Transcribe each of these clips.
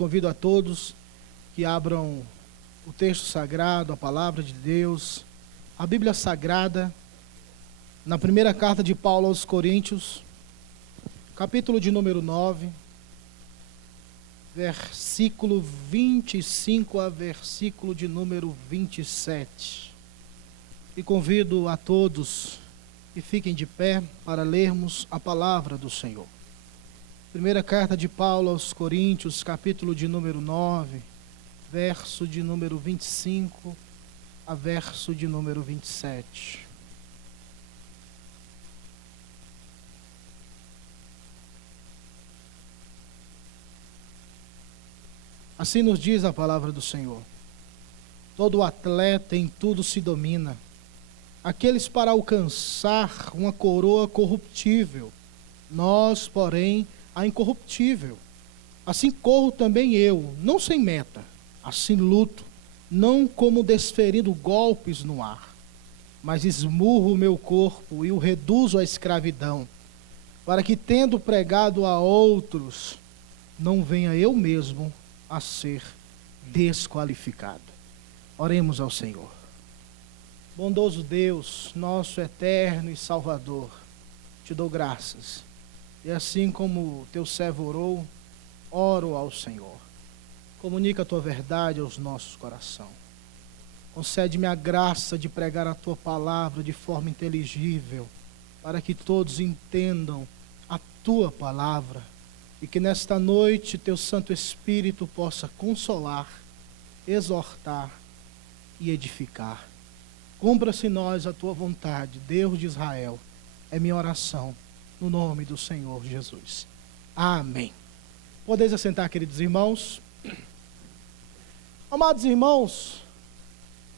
convido a todos que abram o texto sagrado, a palavra de Deus, a Bíblia Sagrada, na primeira carta de Paulo aos Coríntios, capítulo de número 9, versículo 25 a versículo de número 27. E convido a todos que fiquem de pé para lermos a palavra do Senhor. Primeira carta de Paulo aos Coríntios, capítulo de número 9, verso de número 25 a verso de número 27. Assim nos diz a palavra do Senhor: todo atleta em tudo se domina, aqueles para alcançar uma coroa corruptível, nós, porém, a incorruptível. Assim corro também eu, não sem meta, assim luto, não como desferindo golpes no ar, mas esmurro o meu corpo e o reduzo à escravidão, para que, tendo pregado a outros, não venha eu mesmo a ser desqualificado. Oremos ao Senhor. Bondoso Deus, nosso eterno e Salvador, te dou graças. E assim como teu servo orou, oro ao Senhor. Comunica a tua verdade aos nossos corações. Concede-me a graça de pregar a tua palavra de forma inteligível, para que todos entendam a tua palavra, e que nesta noite teu Santo Espírito possa consolar, exortar e edificar. Cumpra-se em nós a tua vontade, Deus de Israel, é minha oração, no nome do Senhor Jesus. Amém. Podeis assentar, queridos irmãos. Amados irmãos,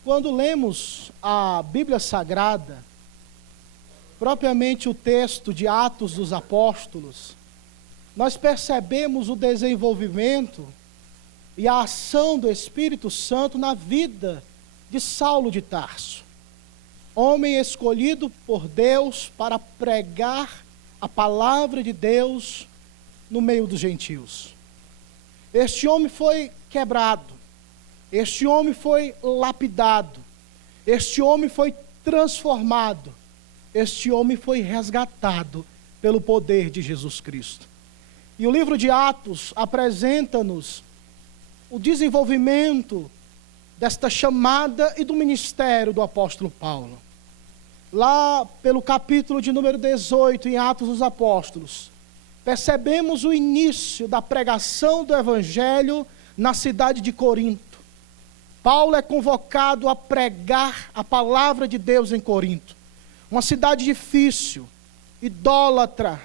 quando lemos a Bíblia Sagrada, propriamente o texto de Atos dos Apóstolos, nós percebemos o desenvolvimento e a ação do Espírito Santo na vida de Saulo de Tarso, homem escolhido por Deus para pregar a palavra de Deus no meio dos gentios. Este homem foi quebrado, este homem foi lapidado, este homem foi transformado, este homem foi resgatado pelo poder de Jesus Cristo. E o livro de Atos apresenta-nos o desenvolvimento desta chamada e do ministério do apóstolo Paulo. Lá pelo capítulo de número 18, em Atos dos Apóstolos, percebemos o início da pregação do evangelho na cidade de Corinto. Paulo é convocado a pregar a palavra de Deus em Corinto, uma cidade difícil, idólatra,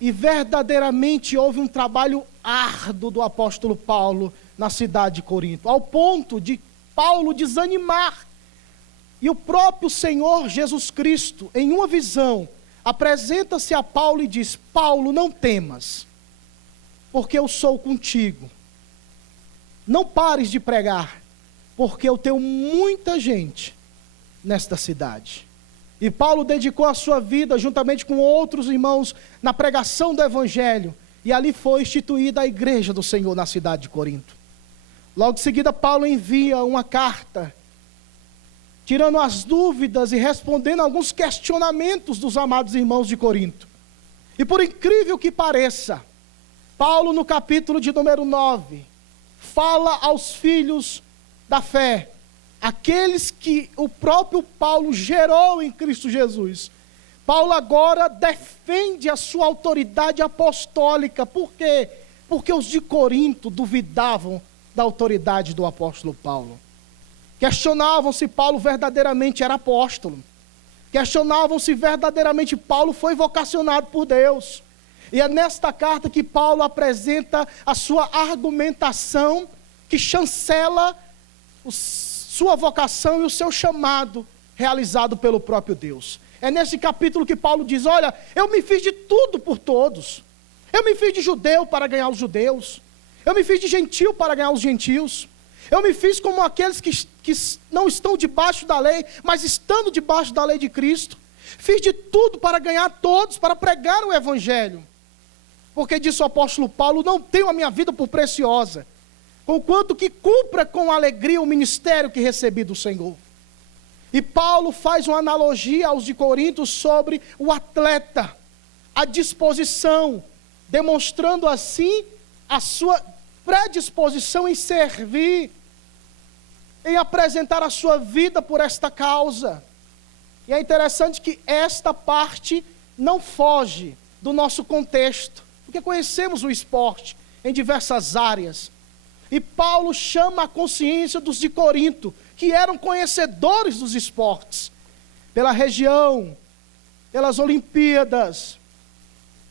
e verdadeiramente houve um trabalho árduo do apóstolo Paulo na cidade de Corinto, ao ponto de Paulo desanimar. E o próprio Senhor Jesus Cristo, em uma visão, apresenta-se a Paulo e diz: Paulo, não temas, porque eu sou contigo. Não pares de pregar, porque eu tenho muita gente nesta cidade. E Paulo dedicou a sua vida, juntamente com outros irmãos, na pregação do Evangelho. E ali foi instituída a igreja do Senhor na cidade de Corinto. Logo em seguida, Paulo envia uma carta, tirando as dúvidas e respondendo alguns questionamentos dos amados irmãos de Corinto. E por incrível que pareça, Paulo, no capítulo de número 9, fala aos filhos da fé, aqueles que o próprio Paulo gerou em Cristo Jesus. Paulo agora defende a sua autoridade apostólica. Por quê? Porque os de Corinto duvidavam da autoridade do apóstolo Paulo. Questionavam se Paulo verdadeiramente era apóstolo. Questionavam se verdadeiramente Paulo foi vocacionado por Deus. E é nesta carta que Paulo apresenta a sua argumentação, que chancela sua vocação e o seu chamado realizado pelo próprio Deus. É nesse capítulo que Paulo diz: olha, eu me fiz de tudo por todos. Eu me fiz de judeu para ganhar os judeus. Eu me fiz de gentil para ganhar os gentios. Eu me fiz como aqueles que não estão debaixo da lei, mas estando debaixo da lei de Cristo. Fiz de tudo para ganhar todos, para pregar o Evangelho. Porque disse o apóstolo Paulo: não tenho a minha vida por preciosa, conquanto que cumpra com alegria o ministério que recebi do Senhor. E Paulo faz uma analogia aos de Corinto sobre o atleta, a disposição, demonstrando assim a sua predisposição em servir, em apresentar a sua vida por esta causa. E é interessante que esta parte não foge do nosso contexto, porque conhecemos o esporte em diversas áreas. E Paulo chama a consciência dos de Corinto, que eram conhecedores dos esportes, pela região, pelas Olimpíadas,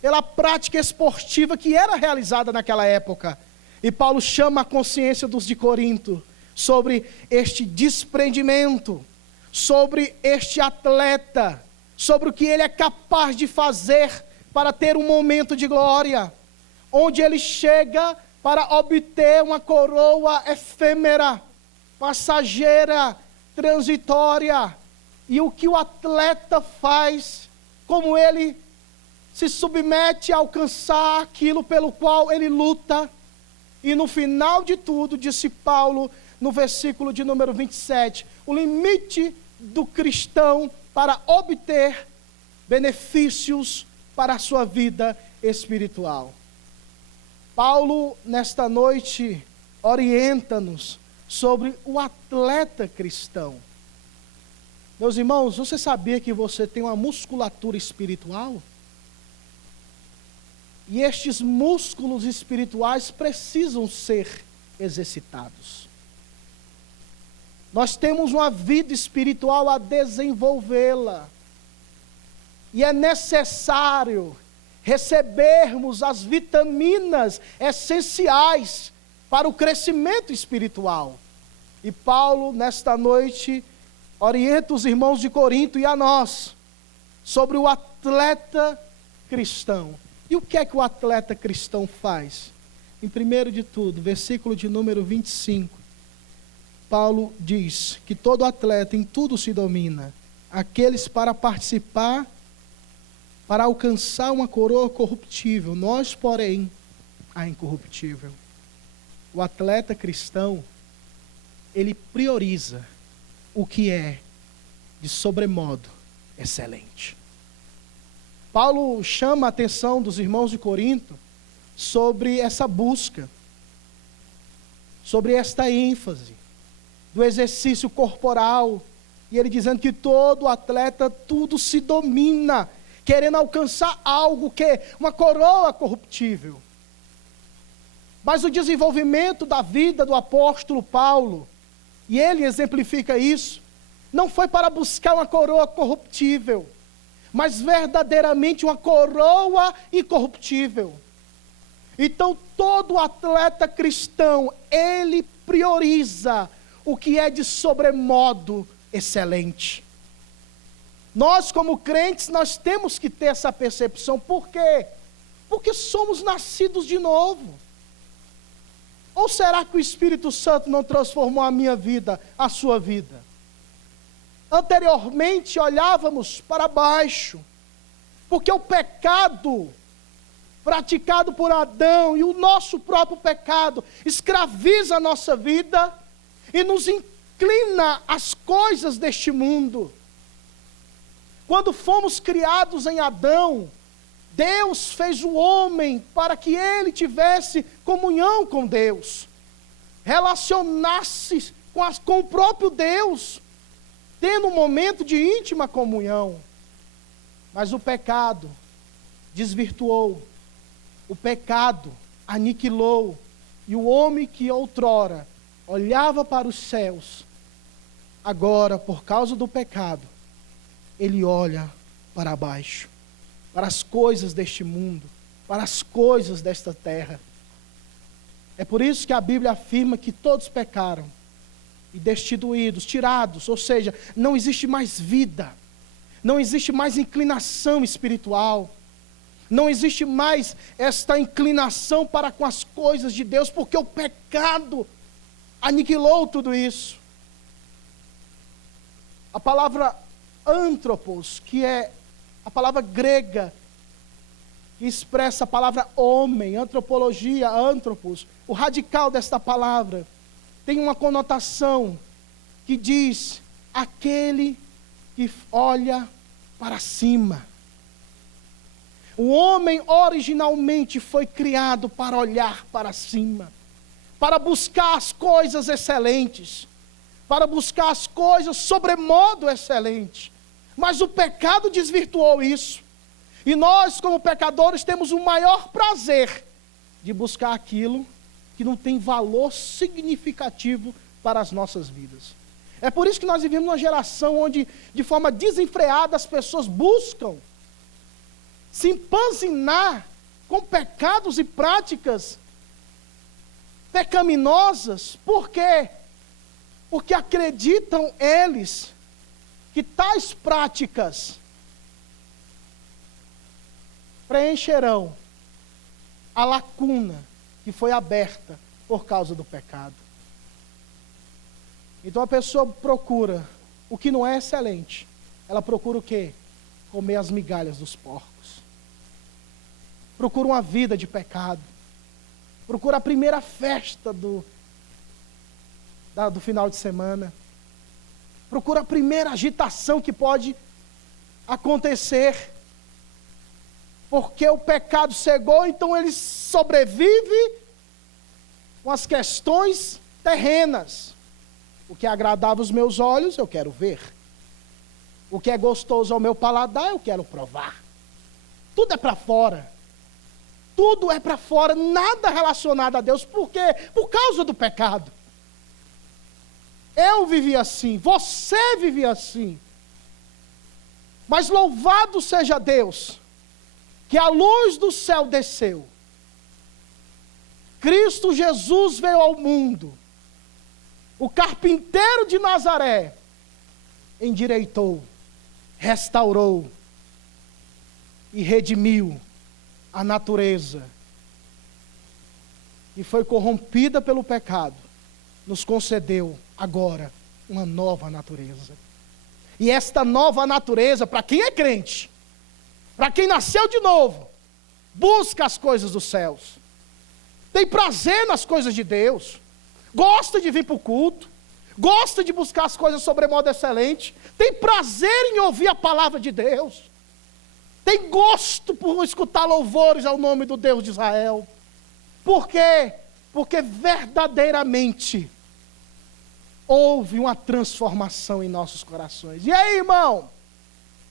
pela prática esportiva que era realizada naquela época. E Paulo chama a consciência dos de Corinto sobre este desprendimento, sobre este atleta, sobre o que ele é capaz de fazer para ter um momento de glória, onde ele chega para obter uma coroa efêmera, passageira, transitória. E o que o atleta faz, como ele se submete a alcançar aquilo pelo qual ele luta. E no final de tudo, disse Paulo, no versículo de número 27, o limite do cristão para obter benefícios para a sua vida espiritual. Paulo, nesta noite, orienta-nos sobre o atleta cristão. Meus irmãos, você sabia que você tem uma musculatura espiritual? E estes músculos espirituais precisam ser exercitados. Nós temos uma vida espiritual a desenvolvê-la. E é necessário recebermos as vitaminas essenciais para o crescimento espiritual. E Paulo, nesta noite, orienta os irmãos de Corinto e a nós sobre o atleta cristão. E o que é que o atleta cristão faz? Em primeiro de tudo, versículo de número 25, Paulo diz que todo atleta em tudo se domina, aqueles para participar, para alcançar uma coroa corruptível, nós, porém, a incorruptível. O atleta cristão, ele prioriza o que é de sobremodo excelente. Paulo chama a atenção dos irmãos de Corinto sobre essa busca, sobre esta ênfase do exercício corporal, e ele dizendo que todo atleta tudo se domina, querendo alcançar algo que é uma coroa corruptível. Mas o desenvolvimento da vida do apóstolo Paulo, e ele exemplifica isso, não foi para buscar uma coroa corruptível, mas verdadeiramente uma coroa incorruptível. Então todo atleta cristão, ele prioriza o que é de sobremodo excelente. Nós como crentes, nós temos que ter essa percepção. Por quê? Porque somos nascidos de novo. Ou será que o Espírito Santo não transformou a minha vida, a sua vida? Anteriormente olhávamos para baixo, porque o pecado praticado por Adão e o nosso próprio pecado escraviza a nossa vida e nos inclina às coisas deste mundo. Quando fomos criados em Adão, Deus fez o homem para que ele tivesse comunhão com Deus, relacionasse com o próprio Deus, tendo um momento de íntima comunhão. Mas o pecado desvirtuou, o pecado aniquilou, e o homem que outrora olhava para os céus, agora, por causa do pecado, ele olha para baixo, para as coisas deste mundo, para as coisas desta terra. É por isso que a Bíblia afirma que todos pecaram e destituídos, tirados, ou seja, não existe mais vida, não existe mais inclinação espiritual, não existe mais esta inclinação para com as coisas de Deus, porque o pecado aniquilou tudo isso. A palavra antropos, que é a palavra grega, que expressa a palavra homem, antropologia, antropos, o radical desta palavra, tem uma conotação que diz aquele que olha para cima. O homem originalmente foi criado para olhar para cima, para buscar as coisas excelentes, para buscar as coisas sobremodo excelentes. Mas o pecado desvirtuou isso. E nós, como pecadores, temos o maior prazer de buscar aquilo que não tem valor significativo para as nossas vidas. É por isso que nós vivemos numa geração onde, de forma desenfreada, as pessoas buscam se empanzinar com pecados e práticas pecaminosas. Por quê? Porque acreditam eles que tais práticas preencherão a lacuna que foi aberta por causa do pecado. Então a pessoa procura o que não é excelente. Ela procura o quê? Comer as migalhas dos porcos. Procura uma vida de pecado. Procura a primeira festa do final de semana. Procura a primeira agitação que pode acontecer. Porque o pecado cegou, então ele sobrevive com as questões terrenas. O que agradava os meus olhos, eu quero ver. O que é gostoso ao meu paladar, eu quero provar. Tudo é para fora. Tudo é para fora, nada relacionado a Deus. Por quê? Por causa do pecado. Eu vivia assim, você vivia assim. Mas louvado seja Deus, que a luz do céu desceu. Cristo Jesus veio ao mundo. O carpinteiro de Nazaré endireitou, restaurou e redimiu a natureza que foi corrompida pelo pecado. Nos concedeu agora uma nova natureza. E esta nova natureza, para quem é crente, para quem nasceu de novo, busca as coisas dos céus, tem prazer nas coisas de Deus, gosta de vir para o culto, gosta de buscar as coisas sobremodo excelente, tem prazer em ouvir a palavra de Deus, tem gosto por escutar louvores ao nome do Deus de Israel. Por quê? Porque verdadeiramente houve uma transformação em nossos corações. E aí, irmão,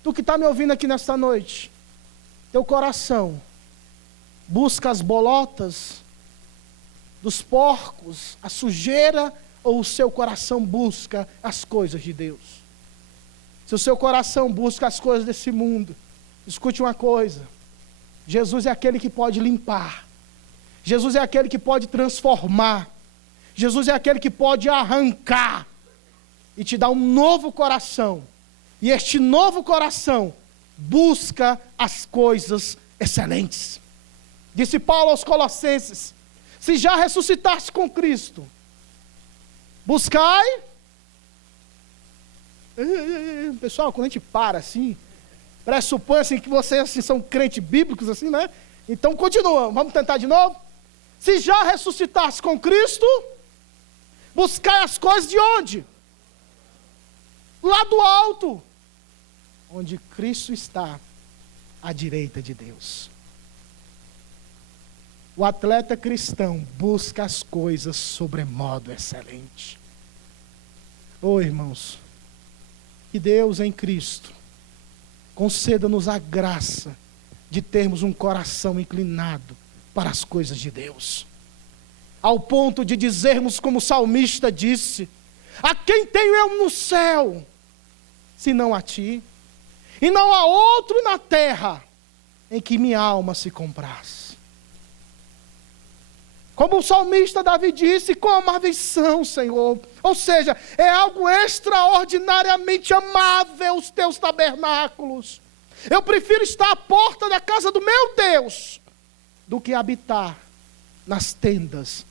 tu que está me ouvindo aqui nesta noite, teu coração busca as bolotas dos porcos, a sujeira, ou o seu coração busca as coisas de Deus? Se o seu coração busca as coisas desse mundo, escute uma coisa: Jesus é aquele que pode limpar, Jesus é aquele que pode transformar, Jesus é aquele que pode arrancar e te dar um novo coração. E este novo coração busca as coisas excelentes. Disse Paulo aos Colossenses: se já ressuscitaste com Cristo, buscai. Pessoal, quando a gente para assim, pressupõe assim que vocês assim, são crentes bíblicos assim, né? Então continua, vamos tentar de novo. Se já ressuscitaste com Cristo, buscai as coisas de onde? Lá do alto, onde Cristo está à direita de Deus. O atleta cristão busca as coisas sobremodo excelente. Oh, irmãos, que Deus em Cristo conceda-nos a graça de termos um coração inclinado para as coisas de Deus, ao ponto de dizermos como o salmista disse: a quem tenho eu no céu, senão a ti? E não há outro na terra em que minha alma se compraz. Como o salmista Davi disse: quão amáveis são, Senhor. Ou seja, é algo extraordinariamente amável os teus tabernáculos. Eu prefiro estar à porta da casa do meu Deus do que habitar nas tendas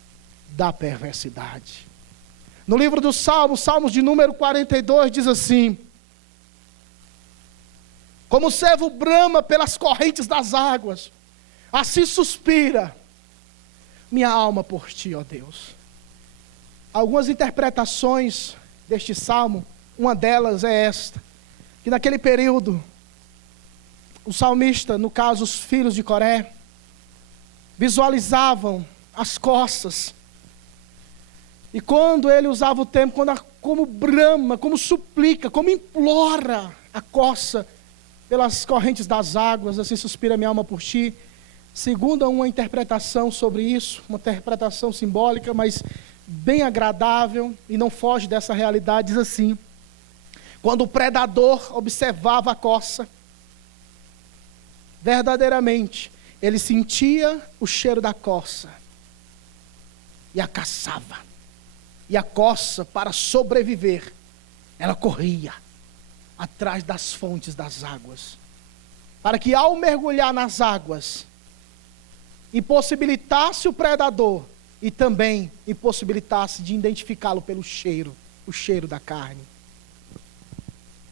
da perversidade. No livro dos Salmos, Salmos de número 42, diz assim: como o servo brama pelas correntes das águas, Assim suspira minha alma por ti, ó Deus. Algumas interpretações deste salmo, uma delas é esta, que naquele período, o salmista, no caso os filhos de Coré, visualizavam as coças. E quando ele usava o termo, como brama, como suplica, como implora a coça pelas correntes das águas, assim suspira minha alma por ti. Segundo uma interpretação sobre isso, uma interpretação simbólica, mas bem agradável e não foge dessa realidade, diz assim: quando o predador observava a coça, verdadeiramente ele sentia o cheiro da coça e a caçava. E a coça, para sobreviver, ela corria atrás das fontes das águas, para que ao mergulhar nas águas, impossibilitasse o predador e também impossibilitasse de identificá-lo pelo cheiro, o cheiro da carne.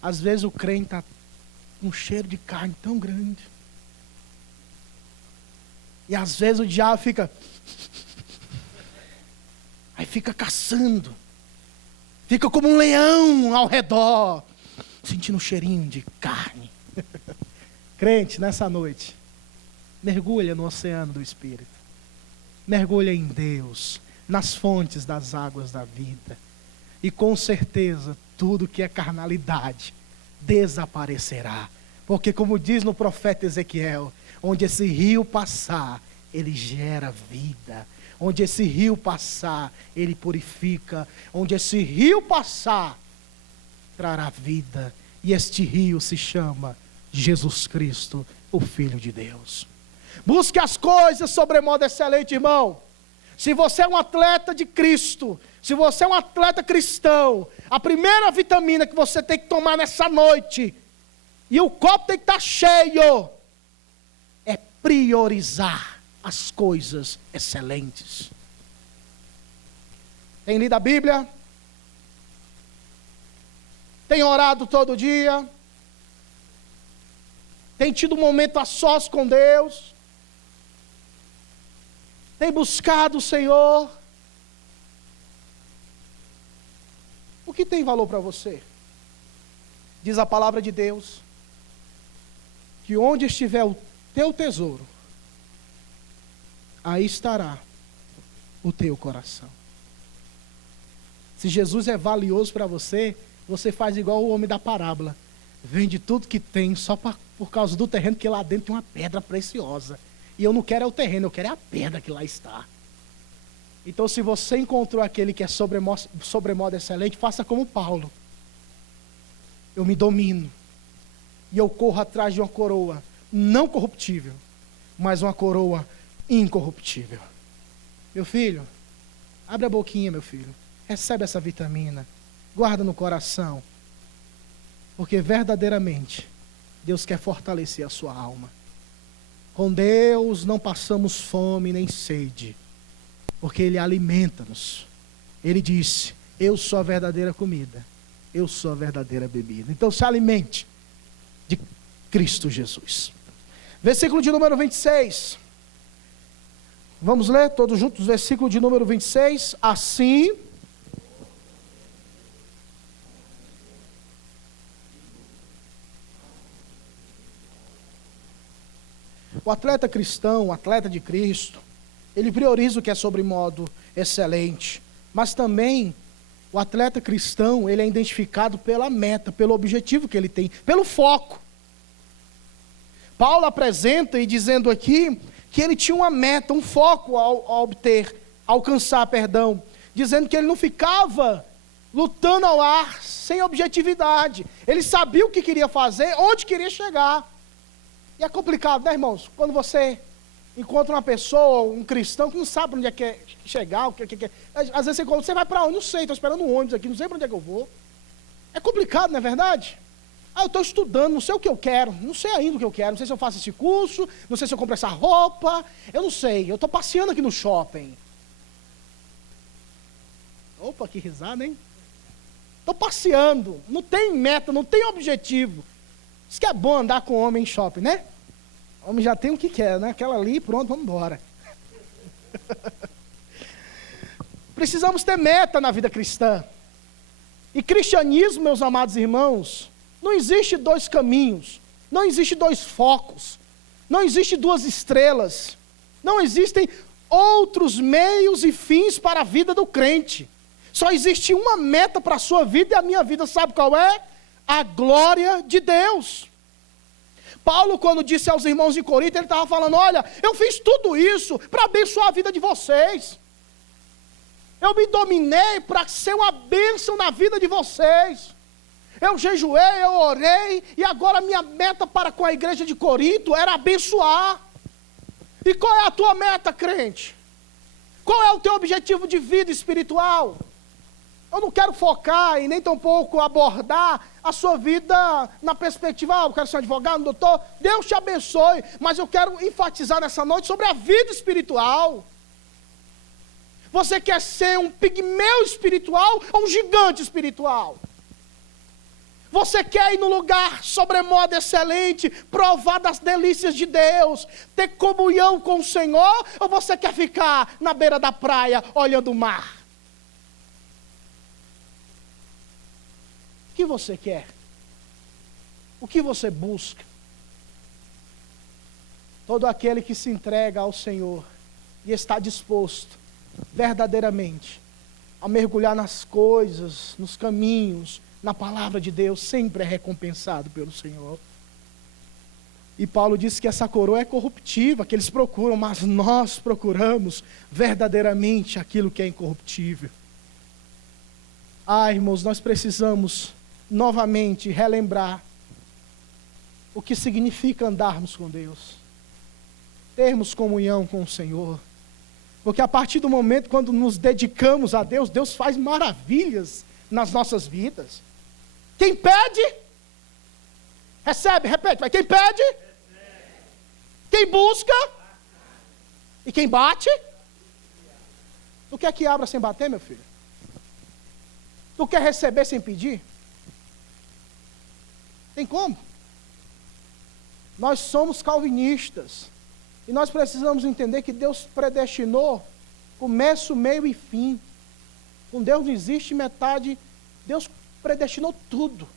Às vezes o crente está com um cheiro de carne tão grande. E às vezes o diabo fica... Aí fica caçando. Fica como um leão ao redor, sentindo um cheirinho de carne. Crente, nessa noite, mergulha no oceano do Espírito. Mergulha em Deus, nas fontes das águas da vida. E com certeza, tudo que é carnalidade desaparecerá. Porque como diz no profeta Ezequiel, onde esse rio passar, ele gera vida. Onde esse rio passar, ele purifica. Onde esse rio passar, trará vida. E este rio se chama Jesus Cristo, o Filho de Deus. Busque as coisas sobremodo excelente, irmão. Se você é um atleta de Cristo, se você é um atleta cristão, a primeira vitamina que você tem que tomar nessa noite, e o copo tem que estar cheio, é priorizar as coisas excelentes. Tem lido a Bíblia? Tem orado todo dia? Tem tido um momento a sós com Deus? Tem buscado o Senhor? O que tem valor para você? Diz a palavra de Deus, que onde estiver o teu tesouro, aí estará o teu coração. Se Jesus é valioso para você, você faz igual o homem da parábola. Vende tudo que tem só por causa do terreno, que lá dentro tem uma pedra preciosa. E eu não quero é o terreno, eu quero é a pedra que lá está. Então, se você encontrou aquele que é sobremodo excelente, faça como Paulo. Eu me domino. E eu corro atrás de uma coroa não corruptível, mas uma coroa incorruptível. Meu filho, abre a boquinha, meu filho. Recebe essa vitamina. Guarda no coração. Porque verdadeiramente, Deus quer fortalecer a sua alma. Com Deus não passamos fome nem sede, porque Ele alimenta-nos. Ele disse: eu sou a verdadeira comida, eu sou a verdadeira bebida. Então se alimente de Cristo Jesus. Versículo de número 26. Vamos ler todos juntos, versículo de número 26. Assim... O atleta cristão, o atleta de Cristo, ele prioriza o que é sobremodo excelente. Mas também, o atleta cristão, ele é identificado pela meta, pelo objetivo que ele tem, pelo foco. Paulo apresenta, e dizendo aqui, que ele tinha uma meta, um foco ao alcançar, dizendo que ele não ficava lutando ao ar, sem objetividade. Ele sabia o que queria fazer, onde queria chegar. E é complicado, né, irmãos? Quando você encontra uma pessoa, um cristão, que não sabe onde é que é chegar, às vezes você vai para onde? Não sei, estou esperando um ônibus aqui, não sei para onde é que eu vou. É complicado, não é verdade? Eu estou estudando, não sei o que eu quero, não sei ainda o que eu quero, não sei se eu faço esse curso, não sei se eu compro essa roupa, eu não sei, eu estou passeando aqui no shopping. Opa, que risada, hein? Estou passeando, não tem meta, não tem objetivo. Isso que é bom andar com homem em shopping, né? O homem já tem o que quer, né? Aquela ali, pronto, vamos embora. Precisamos ter meta na vida cristã. E cristianismo, meus amados irmãos, não existe dois caminhos, não existe dois focos, não existe duas estrelas, não existem outros meios e fins para a vida do crente. Só existe uma meta para a sua vida e a minha vida, sabe qual é? A glória de Deus. Paulo, quando disse aos irmãos de Corinto, ele estava falando, olha, eu fiz tudo isso para abençoar a vida de vocês. Eu me dominei para ser uma bênção na vida de vocês. Eu jejuei, eu orei, e agora minha meta para com a igreja de Corinto era abençoar. E qual é a tua meta, crente? Qual é o teu objetivo de vida espiritual? Eu não quero focar e nem tampouco abordar a sua vida na perspectiva, eu quero ser um advogado, um doutor, Deus te abençoe, mas eu quero enfatizar nessa noite sobre a vida espiritual. Você quer ser um pigmeu espiritual ou um gigante espiritual? Você quer ir no lugar sobremodo excelente, provar das delícias de Deus, ter comunhão com o Senhor, ou você quer ficar na beira da praia olhando o mar? O que você quer? O que você busca? Todo aquele que se entrega ao Senhor e está disposto verdadeiramente a mergulhar nas coisas, nos caminhos, na palavra de Deus, sempre é recompensado pelo Senhor. E Paulo disse que essa coroa é corruptível, que eles procuram, mas nós procuramos verdadeiramente aquilo que é incorruptível. Irmãos, nós precisamos novamente relembrar o que significa andarmos com Deus, termos comunhão com o Senhor, porque a partir do momento quando nos dedicamos a Deus, Deus faz maravilhas nas nossas vidas. Quem pede, recebe, repete, vai. Quem pede, quem busca, e quem bate, tu quer que abra sem bater, meu filho? Tu quer receber sem pedir? Tem como? Nós somos calvinistas. E nós precisamos entender que Deus predestinou começo, meio e fim. Com Deus não existe metade. Deus predestinou tudo.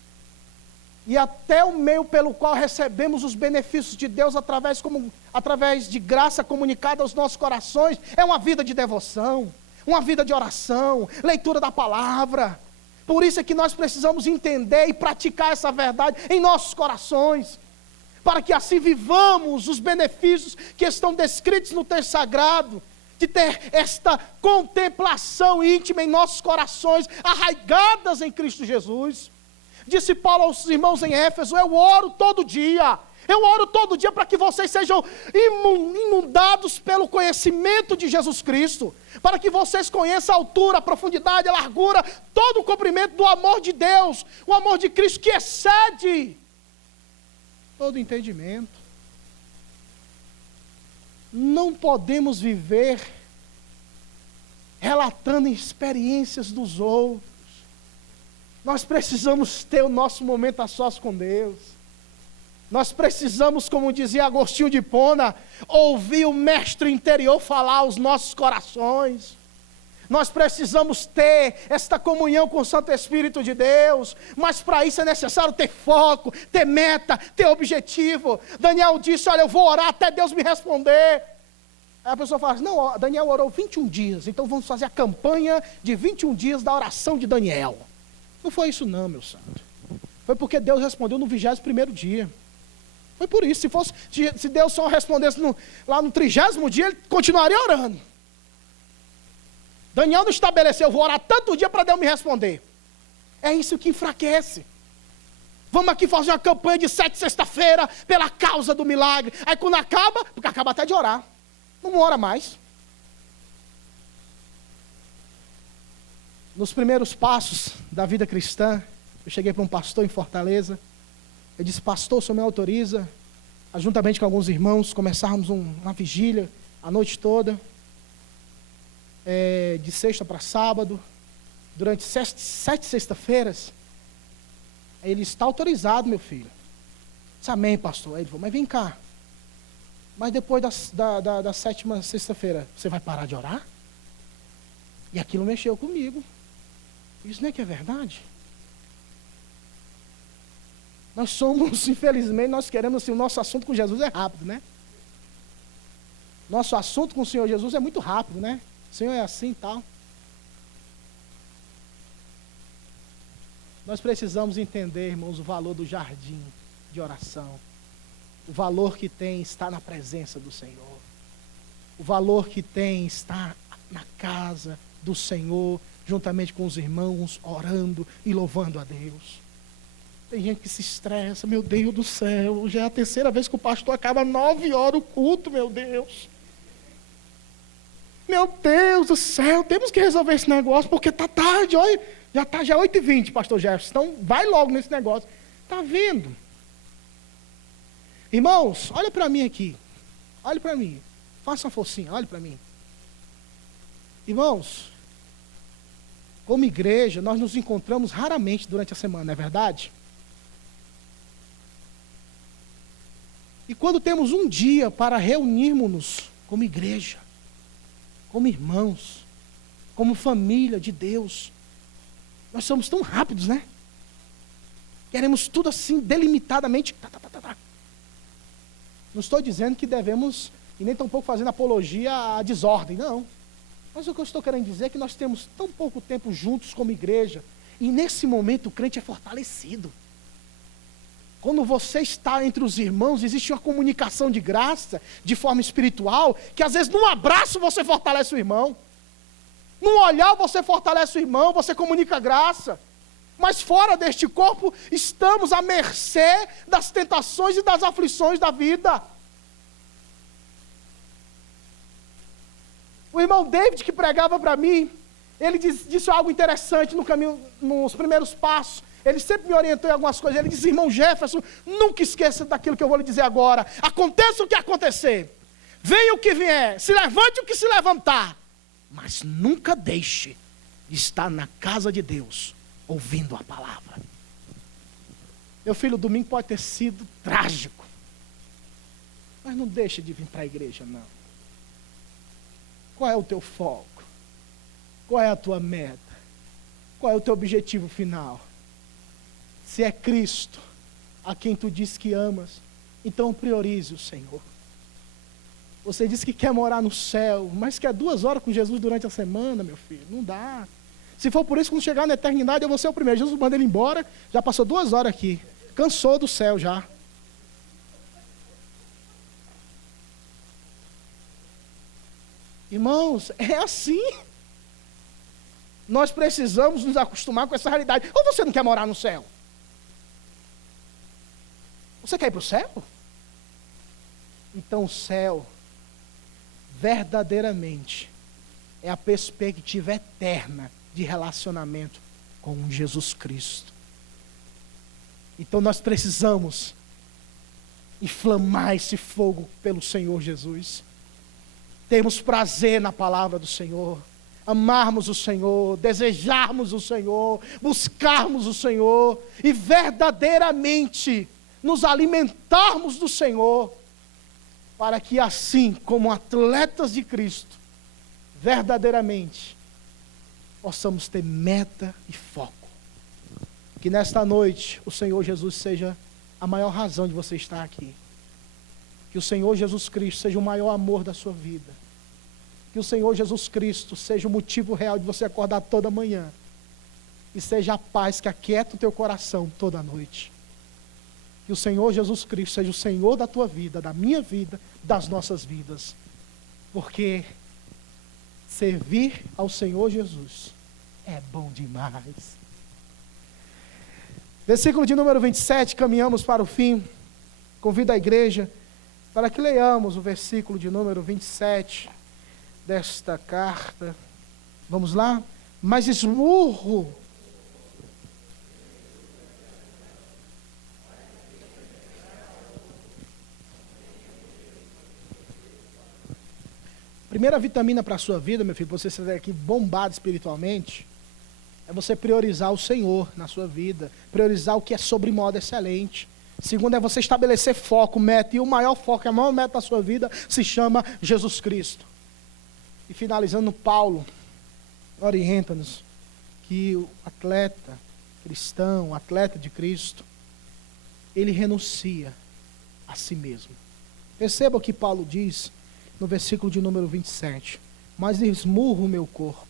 E até o meio pelo qual recebemos os benefícios de Deus através de graça comunicada aos nossos corações, é uma vida de devoção, uma vida de oração, leitura da palavra. Por isso é que nós precisamos entender e praticar essa verdade em nossos corações, para que assim vivamos os benefícios que estão descritos no texto sagrado, de ter esta contemplação íntima em nossos corações, arraigadas em Cristo Jesus. Disse Paulo aos irmãos em Éfeso, eu oro todo dia para que vocês sejam inundados pelo conhecimento de Jesus Cristo, para que vocês conheçam a altura, a profundidade, a largura, todo o comprimento do amor de Deus, o amor de Cristo que excede todo entendimento. Não podemos viver relatando experiências dos outros. Nós precisamos ter o nosso momento a sós com Deus. Nós precisamos, como dizia Agostinho de Hipona, ouvir o mestre interior falar aos nossos corações. Nós precisamos ter esta comunhão com o Santo Espírito de Deus, mas para isso é necessário ter foco, ter meta, ter objetivo. Daniel disse, olha, eu vou orar até Deus me responder. Aí a pessoa fala assim, não, Daniel orou 21 dias, então vamos fazer a campanha de 21 dias da oração de Daniel. Não foi isso não, meu santo. Foi porque Deus respondeu no 21º dia. Foi por isso. Se Deus só respondesse lá no 30º dia, ele continuaria orando. Daniel não estabeleceu, vou orar tanto dia para Deus me responder. É isso que enfraquece. Vamos aqui fazer uma campanha de 7 sexta-feira pela causa do milagre. Aí quando acaba, porque acaba até de orar, não ora mais. Nos primeiros passos da vida cristã, eu cheguei para um pastor em Fortaleza. Eu disse, pastor, o senhor me autoriza, juntamente com alguns irmãos, começarmos uma vigília a noite toda, de sexta para sábado, durante 7 sexta-feiras. Aí ele está autorizado, meu filho. Eu disse, amém, pastor. Aí ele falou, mas vem cá, Mas depois da sétima sexta-feira, você vai parar de orar? E aquilo mexeu comigo. Isso não é que é verdade? Nós somos, infelizmente, nós queremos assim, o nosso assunto com Jesus é rápido, né? Nosso assunto com o Senhor Jesus é muito rápido, né? O Senhor é assim e tal. Nós precisamos entender, irmãos, o valor do jardim de oração. O valor que tem estar na presença do Senhor. O valor que tem estar na casa do Senhor, juntamente com os irmãos, orando e louvando a Deus. Tem gente que se estressa, meu Deus do céu, já é a terceira vez que o pastor acaba 9 horas o culto, meu Deus. Meu Deus do céu, temos que resolver esse negócio, porque está tarde, olha, já é 8h20, pastor Jefferson, então vai logo nesse negócio. Está vendo? Irmãos, olha para mim aqui, olha para mim, faça uma forcinha, olha para mim. Irmãos, como igreja, nós nos encontramos raramente durante a semana, não é verdade? E quando temos um dia para reunirmos-nos como igreja, como irmãos, como família de Deus, nós somos tão rápidos, né? Queremos tudo assim, delimitadamente. Não estou dizendo que devemos, e nem tampouco fazendo apologia à desordem, não. Mas o que eu estou querendo dizer é que nós temos tão pouco tempo juntos como igreja, e nesse momento o crente é fortalecido. Quando você está entre os irmãos, existe uma comunicação de graça, de forma espiritual, que às vezes num abraço você fortalece o irmão. Num olhar você fortalece o irmão, você comunica graça. Mas fora deste corpo, estamos à mercê das tentações e das aflições da vida. O irmão David, que pregava para mim, ele disse algo interessante no caminho, nos primeiros passos. Ele sempre me orientou em algumas coisas. Ele disse, irmão Jefferson, nunca esqueça daquilo que eu vou lhe dizer agora. Aconteça o que acontecer, venha o que vier, se levante o que se levantar, mas nunca deixe de estar na casa de Deus, ouvindo a palavra. Meu filho, o domingo pode ter sido trágico, mas não deixe de vir para a igreja, não. Qual é o teu foco? Qual é a tua meta? Qual é o teu objetivo final? Se é Cristo, a quem tu diz que amas, então priorize o Senhor. Você diz que quer morar no céu, mas quer 2 horas com Jesus durante a semana, meu filho, não dá. Se for por isso, quando chegar na eternidade, eu vou ser o primeiro. Jesus manda ele embora, já passou 2 horas aqui, cansou do céu já. Irmãos, é assim. Nós precisamos nos acostumar com essa realidade. Ou você não quer morar no céu? Você quer ir para o céu? Então o céu, verdadeiramente, é a perspectiva eterna de relacionamento com Jesus Cristo. Então nós precisamos inflamar esse fogo pelo Senhor Jesus. Termos prazer na palavra do Senhor, amarmos o Senhor, desejarmos o Senhor, buscarmos o Senhor e verdadeiramente nos alimentarmos do Senhor, para que assim, como atletas de Cristo, verdadeiramente possamos ter meta e foco. Que nesta noite o Senhor Jesus seja a maior razão de você estar aqui. Que o Senhor Jesus Cristo seja o maior amor da sua vida. Que o Senhor Jesus Cristo seja o motivo real de você acordar toda manhã. E seja a paz que aquieta o teu coração toda noite. Que o Senhor Jesus Cristo seja o Senhor da tua vida, da minha vida, das nossas vidas. Porque servir ao Senhor Jesus é bom demais. Versículo de número 27, caminhamos para o fim. Convido a igreja para que leiamos o versículo de número 27 desta carta. Vamos lá? Mas esmurro. Primeira vitamina para a sua vida, meu filho, você ser aqui bombado espiritualmente, é você priorizar o Senhor na sua vida, priorizar o que é sobremodo excelente, Segundo é você estabelecer foco, meta. E o maior foco, a maior meta da sua vida se chama Jesus Cristo. E finalizando, Paulo orienta-nos que o atleta cristão, o atleta de Cristo, ele renuncia a si mesmo. Perceba o que Paulo diz no versículo de número 27. Mas esmurro o meu corpo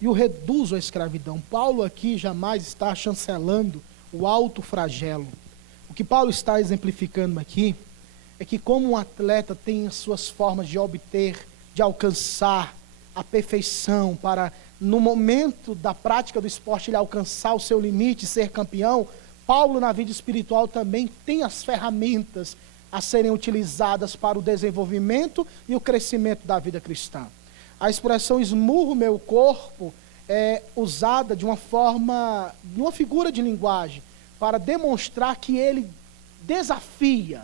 e o reduzo à escravidão. Paulo aqui jamais está chancelando o alto flagelo. O que Paulo está exemplificando aqui é que como um atleta tem as suas formas de obter, de alcançar a perfeição para, no momento da prática do esporte, ele alcançar o seu limite, ser campeão, Paulo na vida espiritual também tem as ferramentas a serem utilizadas para o desenvolvimento e o crescimento da vida cristã. A expressão esmurro meu corpo é usada de uma forma, de uma figura de linguagem, para demonstrar que ele desafia,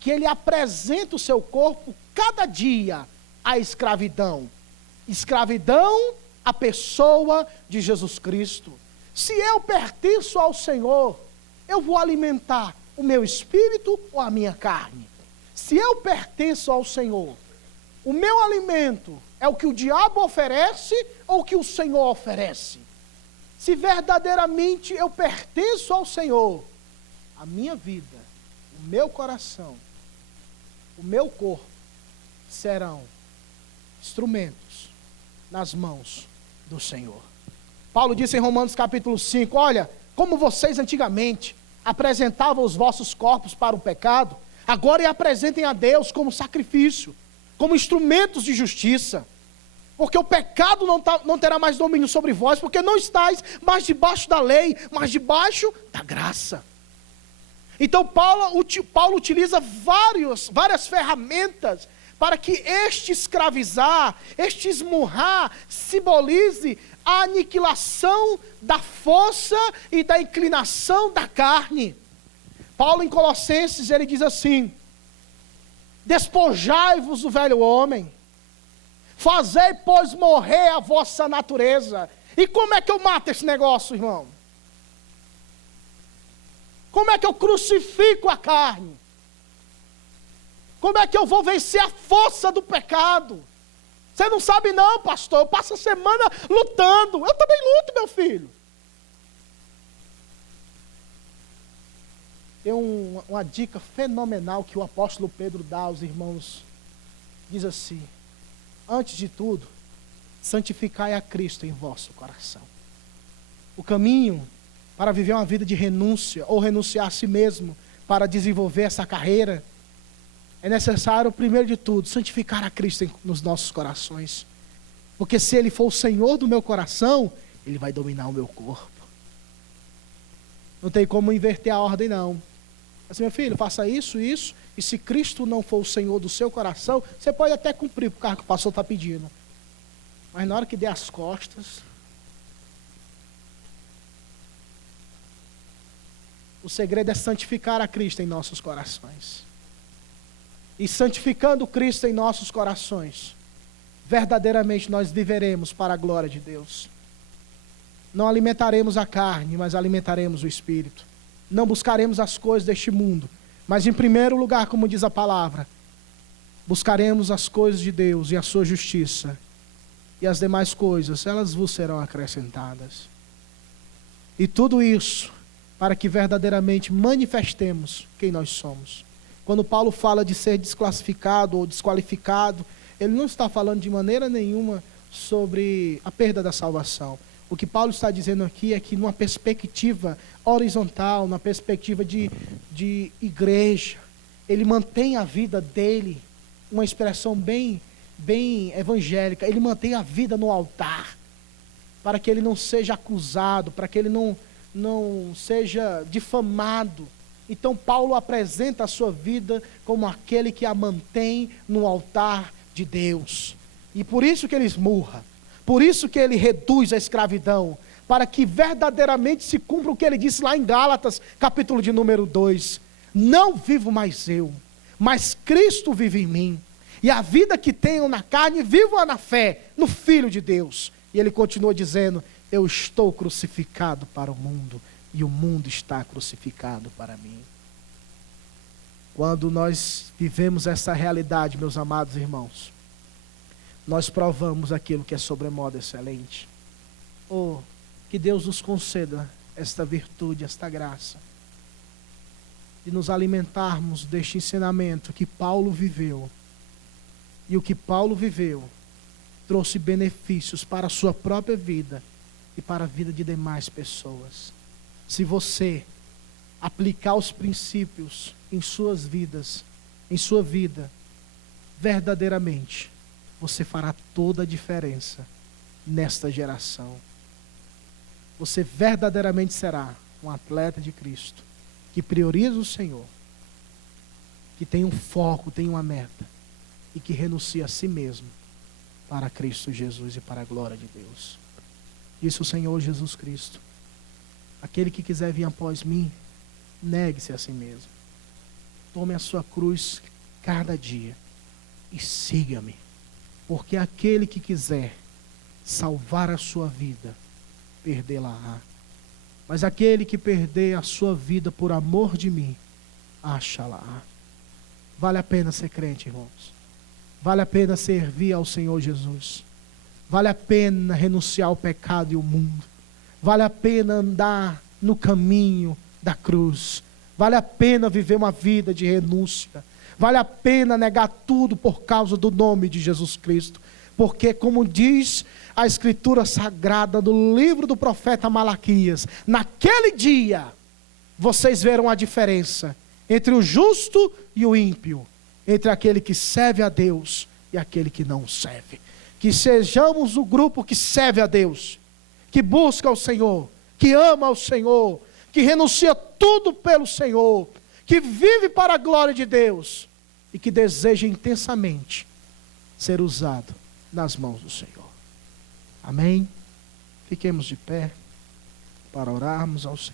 que ele apresenta o seu corpo cada dia à escravidão. Escravidão à pessoa de Jesus Cristo. Se eu pertenço ao Senhor, eu vou alimentar o meu espírito ou a minha carne? Se eu pertenço ao Senhor, o meu alimento é o que o diabo oferece ou o que o Senhor oferece? Se verdadeiramente eu pertenço ao Senhor, a minha vida, o meu coração, o meu corpo serão instrumentos nas mãos do Senhor. Paulo disse em Romanos capítulo 5, olha, como vocês antigamente apresentavam os vossos corpos para o pecado, agora apresentem a Deus como sacrifício, como instrumentos de justiça. Porque o pecado não terá mais domínio sobre vós, porque não estáis mais debaixo da lei, mas debaixo da graça. Então Paulo utiliza várias ferramentas para que este escravizar, este esmurrar, simbolize a aniquilação da força e da inclinação da carne. Paulo em Colossenses, ele diz assim, despojai-vos do velho homem, fazei, pois, morrer a vossa natureza. E como é que eu mato esse negócio, irmão? Como é que eu crucifico a carne? Como é que eu vou vencer a força do pecado? Você não sabe não, pastor, eu passo a semana lutando. Eu também luto, meu filho. Tem uma dica fenomenal que o apóstolo Pedro dá aos irmãos. Diz assim, antes de tudo, santificai a Cristo em vosso coração. O caminho para viver uma vida de renúncia, ou renunciar a si mesmo, para desenvolver essa carreira, é necessário, primeiro de tudo, santificar a Cristo nos nossos corações. Porque se Ele for o Senhor do meu coração, Ele vai dominar o meu corpo. Não tem como inverter a ordem, não. Assim, meu filho, faça isso, isso, e se Cristo não for o Senhor do seu coração, você pode até cumprir o que o pastor está pedindo. Mas na hora que der as costas, o segredo é santificar a Cristo em nossos corações. E santificando Cristo em nossos corações, verdadeiramente nós viveremos para a glória de Deus. Não alimentaremos a carne, mas alimentaremos o Espírito. Não buscaremos as coisas deste mundo, mas em primeiro lugar, como diz a palavra, buscaremos as coisas de Deus e a sua justiça. E as demais coisas, elas vos serão acrescentadas. E tudo isso para que verdadeiramente manifestemos quem nós somos. Quando Paulo fala de ser desclassificado ou desqualificado, ele não está falando de maneira nenhuma sobre a perda da salvação. O que Paulo está dizendo aqui é que numa perspectiva horizontal, na perspectiva de igreja, ele mantém a vida dele, uma expressão bem evangélica, ele mantém a vida no altar, para que ele não seja acusado, para que ele não seja difamado. Então Paulo apresenta a sua vida como aquele que a mantém no altar de Deus. E por isso que ele esmurra, por isso que ele reduz a escravidão, para que verdadeiramente se cumpra o que ele disse lá em Gálatas, capítulo de número 2. Não vivo mais eu, mas Cristo vive em mim. E a vida que tenho na carne, vivo-a na fé, no Filho de Deus. E ele continua dizendo, eu estou crucificado para o mundo, e o mundo está crucificado para mim. Quando nós vivemos essa realidade, meus amados irmãos, nós provamos aquilo que é sobremodo excelente. Oh, que Deus nos conceda esta virtude, esta graça, de nos alimentarmos deste ensinamento que Paulo viveu. E o que Paulo viveu trouxe benefícios para a sua própria vida e para a vida de demais pessoas. Se você aplicar os princípios em suas vidas, em sua vida, verdadeiramente, você fará toda a diferença nesta geração. Você verdadeiramente será um atleta de Cristo, que prioriza o Senhor, que tem um foco, tem uma meta, e que renuncia a si mesmo para Cristo Jesus e para a glória de Deus. Disse o Senhor Jesus Cristo: aquele que quiser vir após mim, negue-se a si mesmo. Tome a sua cruz cada dia e siga-me. Porque aquele que quiser salvar a sua vida, perdê-la-á. Mas aquele que perder a sua vida por amor de mim, acha-la-á. Vale a pena ser crente, irmãos. Vale a pena servir ao Senhor Jesus. Vale a pena renunciar ao pecado e ao mundo. Vale a pena andar no caminho da cruz. Vale a pena viver uma vida de renúncia. Vale a pena negar tudo por causa do nome de Jesus Cristo. Porque, como diz a Escritura Sagrada do livro do profeta Malaquias, naquele dia vocês verão a diferença entre o justo e o ímpio, entre aquele que serve a Deus e aquele que não serve. Que sejamos o grupo que serve a Deus, que busca o Senhor, que ama o Senhor, que renuncia tudo pelo Senhor, que vive para a glória de Deus e que deseja intensamente ser usado nas mãos do Senhor. Amém? Fiquemos de pé para orarmos ao Senhor.